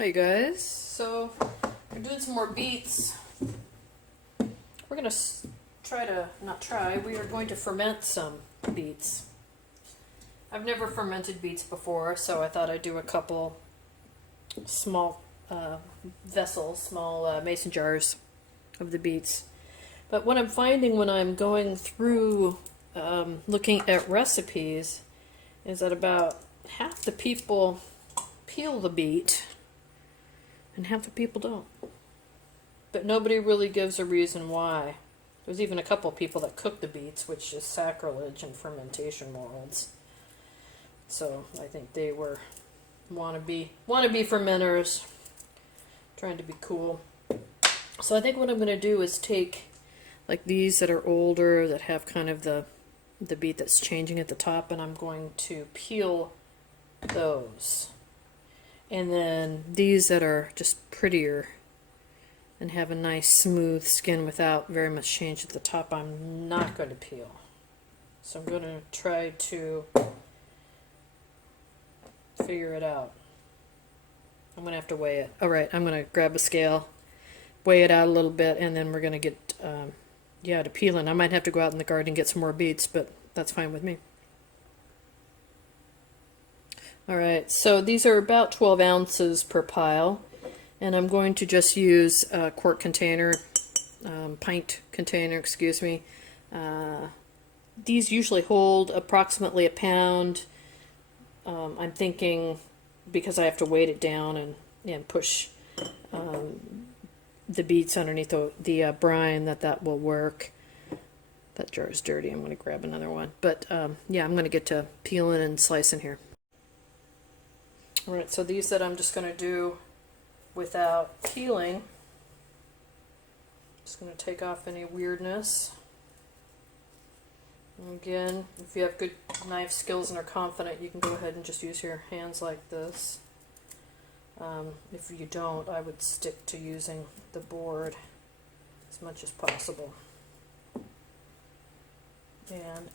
Hey guys, so we're doing some more beets. We're going to we are going to ferment some beets. I've never fermented beets before, so I thought I'd do a couple small vessels, small mason jars of the beets. But what I'm finding when I'm going through looking at recipes is that about half the people peel the beet and half the people don't. But nobody really gives a reason why. There's even a couple people that cook the beets, which is sacrilege in fermentation worlds. So I think they were wannabe fermenters, trying to be cool. So I think what I'm going to do is take like these that are older, that have kind of the beet that's changing at the top, and I'm going to peel those. And then these that are just prettier and have a nice smooth skin without very much change at the top, I'm not going to peel. So I'm going to try to figure it out. I'm going to have to weigh it. Alright, I'm going to grab a scale, weigh it out a little bit, and then we're going to get to peeling. I might have to go out in the garden and get some more beets, but that's fine with me. Alright, so these are about 12 ounces per pile, and I'm going to just use a quart container, pint container, excuse me. These usually hold approximately a pound. I'm thinking, because I have to weight it down and push the beets underneath the brine, that will work. That jar is dirty. I'm going to grab another one. But yeah, I'm going to get to peeling and slicing here. Alright, so these that I'm just going to do without peeling. Just going to take off any weirdness. And again, if you have good knife skills and are confident, you can go ahead and just use your hands like this. If you don't, I would stick to using the board as much as possible. And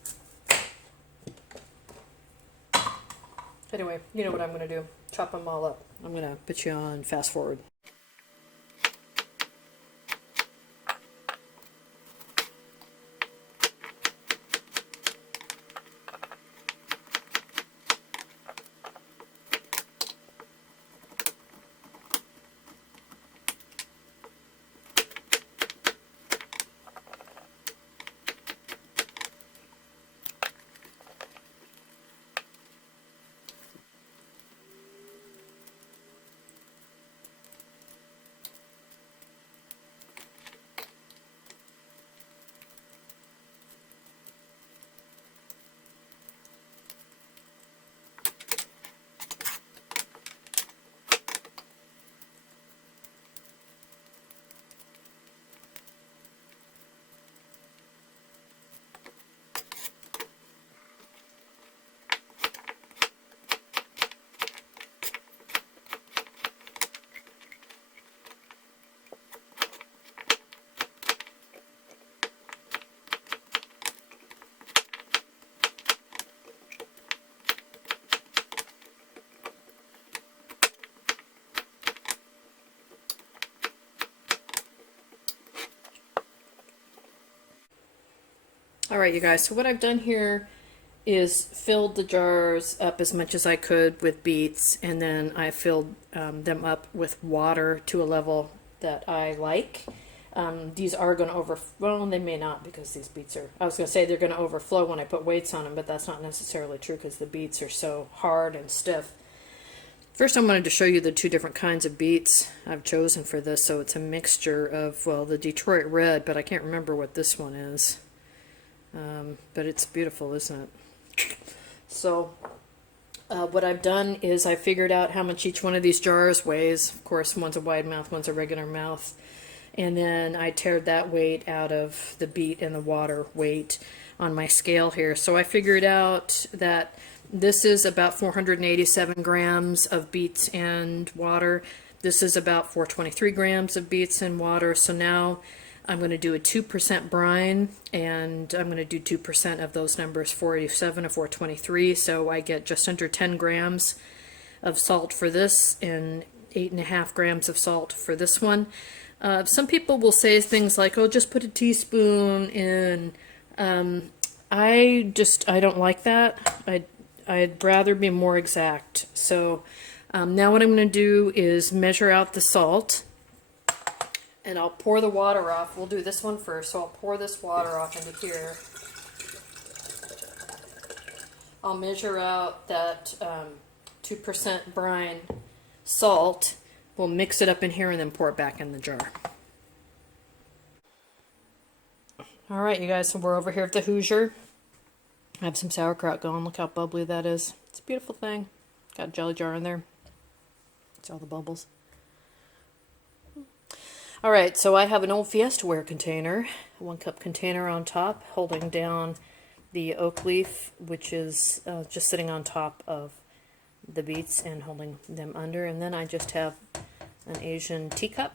anyway, you know what I'm going to do. Chop them all up. I'm going to put you on fast forward. Alright, you guys, so what I've done here is filled the jars up as much as I could with beets, and then I filled them up with water to a level that I like. These are going to overflow. Well, they may not, because these beets are, I was going to say they're going to overflow when I put weights on them, but that's not necessarily true because the beets are so hard and stiff. First, I wanted to show you the two different kinds of beets I've chosen for this. So it's a mixture of, well, the Detroit Red, but I can't remember what this one is. But it's beautiful, isn't it? So what I've done is I figured out how much each one of these jars weighs. Of course, one's a wide mouth, one's a regular mouth. And then I tared that weight out of the beet and the water weight on my scale here. So I figured out that this is about 487 grams of beets and water. This is about 423 grams of beets and water. So now I'm going to do a 2% brine, and I'm going to do 2% of those numbers, 487 or 423, so I get just under 10 grams of salt for this, and 8.5 grams of salt for this one. Some people will say things like, oh, just put a teaspoon in. I don't like that. I'd rather be more exact. So now what I'm going to do is measure out the salt, and I'll pour the water off. We'll do this one first, so I'll pour this water off into here. I'll measure out that 2% brine salt. We'll mix it up in here and then pour it back in the jar. Alright, you guys, so we're over here at the Hoosier. I have some sauerkraut going. Look how bubbly that is. It's a beautiful thing. Got a jelly jar in there. It's all the bubbles. Alright, so I have an old Fiesta-ware container, a 1-cup container on top, holding down the oak leaf, which is just sitting on top of the beets and holding them under. And then I just have an Asian teacup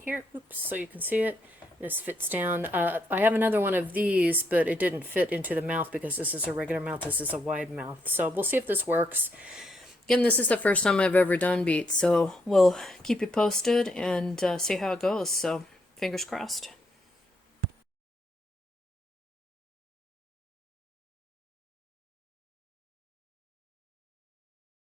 here, oops, so you can see it. This fits down. I have another one of these, but it didn't fit into the mouth because this is a regular mouth, this is a wide mouth. So we'll see if this works. Again, this is the first time I've ever done beets, so we'll keep you posted and see how it goes. So fingers crossed.